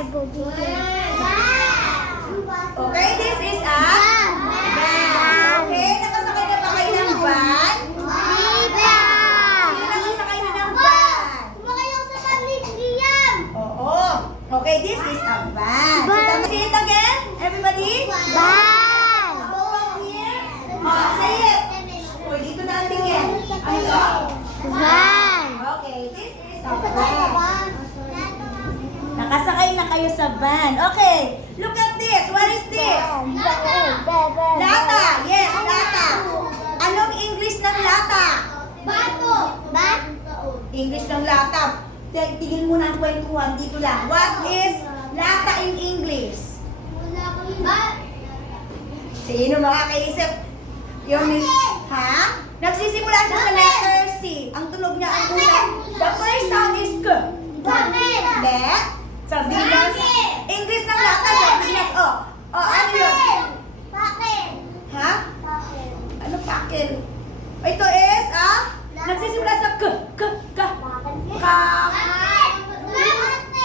Okay, this is a van. Okay, nakasakay na ba kayo ng van? Sino nakasakay na ng van? Oo. Okay, this is a van. So, say it again, everybody. Go up here. Say it. O, dito na ang tingin. Ano ito? Okay, this is a van. Nakasakay na kayo sa van. Okay, look at this. What is this? Lata. Yes, lata. Anong English ng lata? English ng lata. Tingin mo na ang kwentuhan. Dito lang. What is lata in English? Sino makakaisip? Yung ha? Nagsisimula siya sa letter C. Ang tunog niya, ang unang. The first sound is K. Let. Sardinas. English ng lata. Sardinas. Ano yun? Ha? Ano pakin? Ito is, nagsisimula sa K.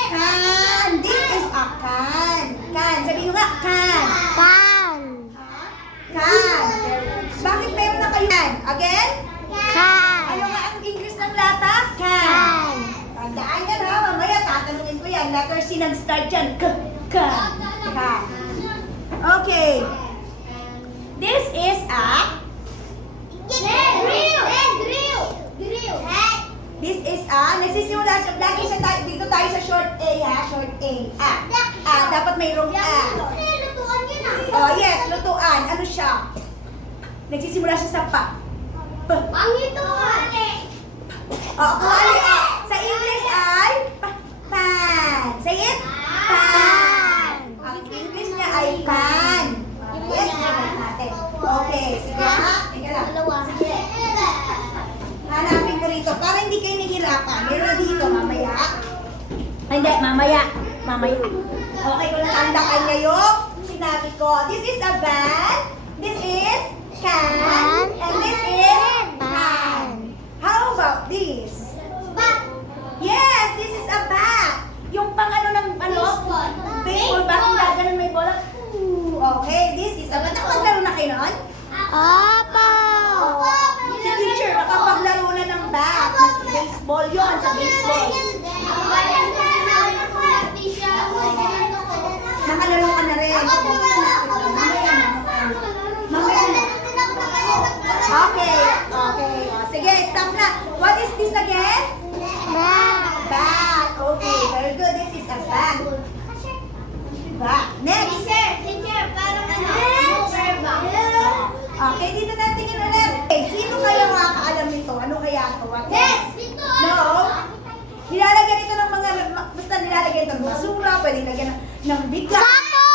Can. This is a can. Can. Sabihin nyo nga, can. Can. Bakit meron na kayo? Again? Ano nga ang English ng lata? Can. Tandaan yan ha. Mamaya tatanungin ko yan. Letter C nag-start dyan. Can. Okay. This is a This is nagsisimula siya, lagi siya dito tayo sa short A ha, short A. Dapat mayroong A. Oh yes, lutuan. Ano siya? Nagsisimula siya sa pa. Kuwali. Sa English ay pan. Say it. Pan. Ang English niya ay pan. Yes, natin. Okay, sige ha. Tingnan lang. Sige. Hanapin ko rito para hindi kayo nahihirapan. Meron na dito, mamaya. Hindi, mamaya. Okay, kung natandaan kayo, sinabi ko, this is a van, this is can, and this is pan. How about this? Yes, this is a bat. Yung pang baseball bat, yung gaganon may bola. Okay, this is a bat. Nakapaglaro na kayo noon? Si teacher, nakapaglaro na ng bat. Baseball yun, sa baseball. Nakalaro ka na rin. Mamaya na. Okay. Sige, stop na. What is this again? Bat. Okay, very good. This is a bat. Bat. Next. Okay, dito na tingin ulit. Okay, sino kaya makakaalam nito? Ano kaya ito? Next! No? Nilalagyan ito ng mga, basta nilalagyan ito ng basura, pwedeng lagyan ng bigla. Sako!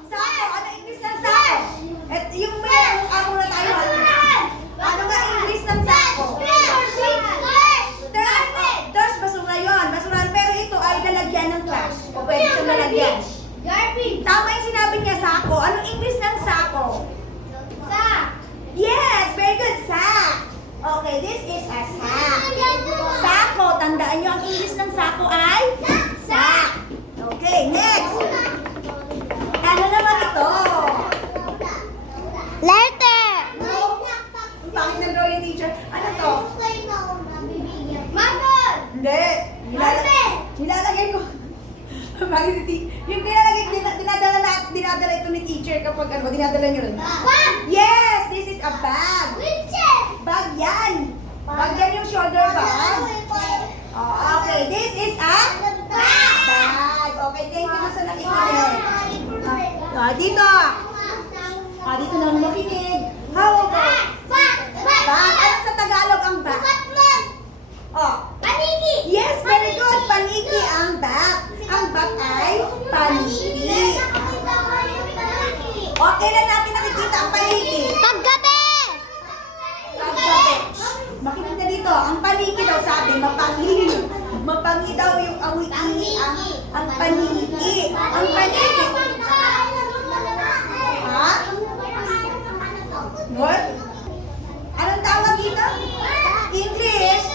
Ano English ng sako? At yung ako na tayo. Ano nga English ng sako? Trash, basura yun. Basura, pero ito ay lalagyan ng trash. O pwede siyang lalagyan. Tama yung sinabi niya, sako. Anong English ng sako? Yes, very good, sack. Okay, this is a sack. Sako, tandaan niyo ang English ng sako ay sack. Okay, next. Ano naman ito? Bakit nag-drawing teacher? Ano to? Hindi. Nilalagay ko. Yung dinadala ito ni teacher kapag dinadala nyo rin. Yes, this is a bag. Bag yan. Bag yan yung shoulder bag. Okay, this is a bag. Okay, thank you na sa nakikinig. Dito. Dito na makinig. How about? Bag. Ano sa Tagalog ang bag? Paniki. Yes, very good. Paniki ang bag. Ang bag ay paniki. Okay na natin nakikita ang paniki. Paggabi. Makinig na dito. Ang paniki daw sabi, mapangi. Mapangi daw yung awiki. Ang paniki. Ang paniki. Ha? What? Anong tawag dito? English?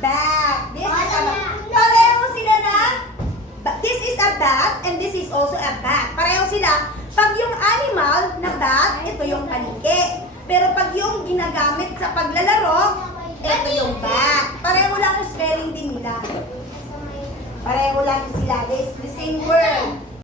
Bag. This is a bag. Pareho sila na is also a bat. Pareho sila. Pag yung animal na bat, ito yung palike. Pero pag yung ginagamit sa paglalaro, ito yung bat. Pareho lang yung spelling din nila. Pareho lang sila. It's the same word.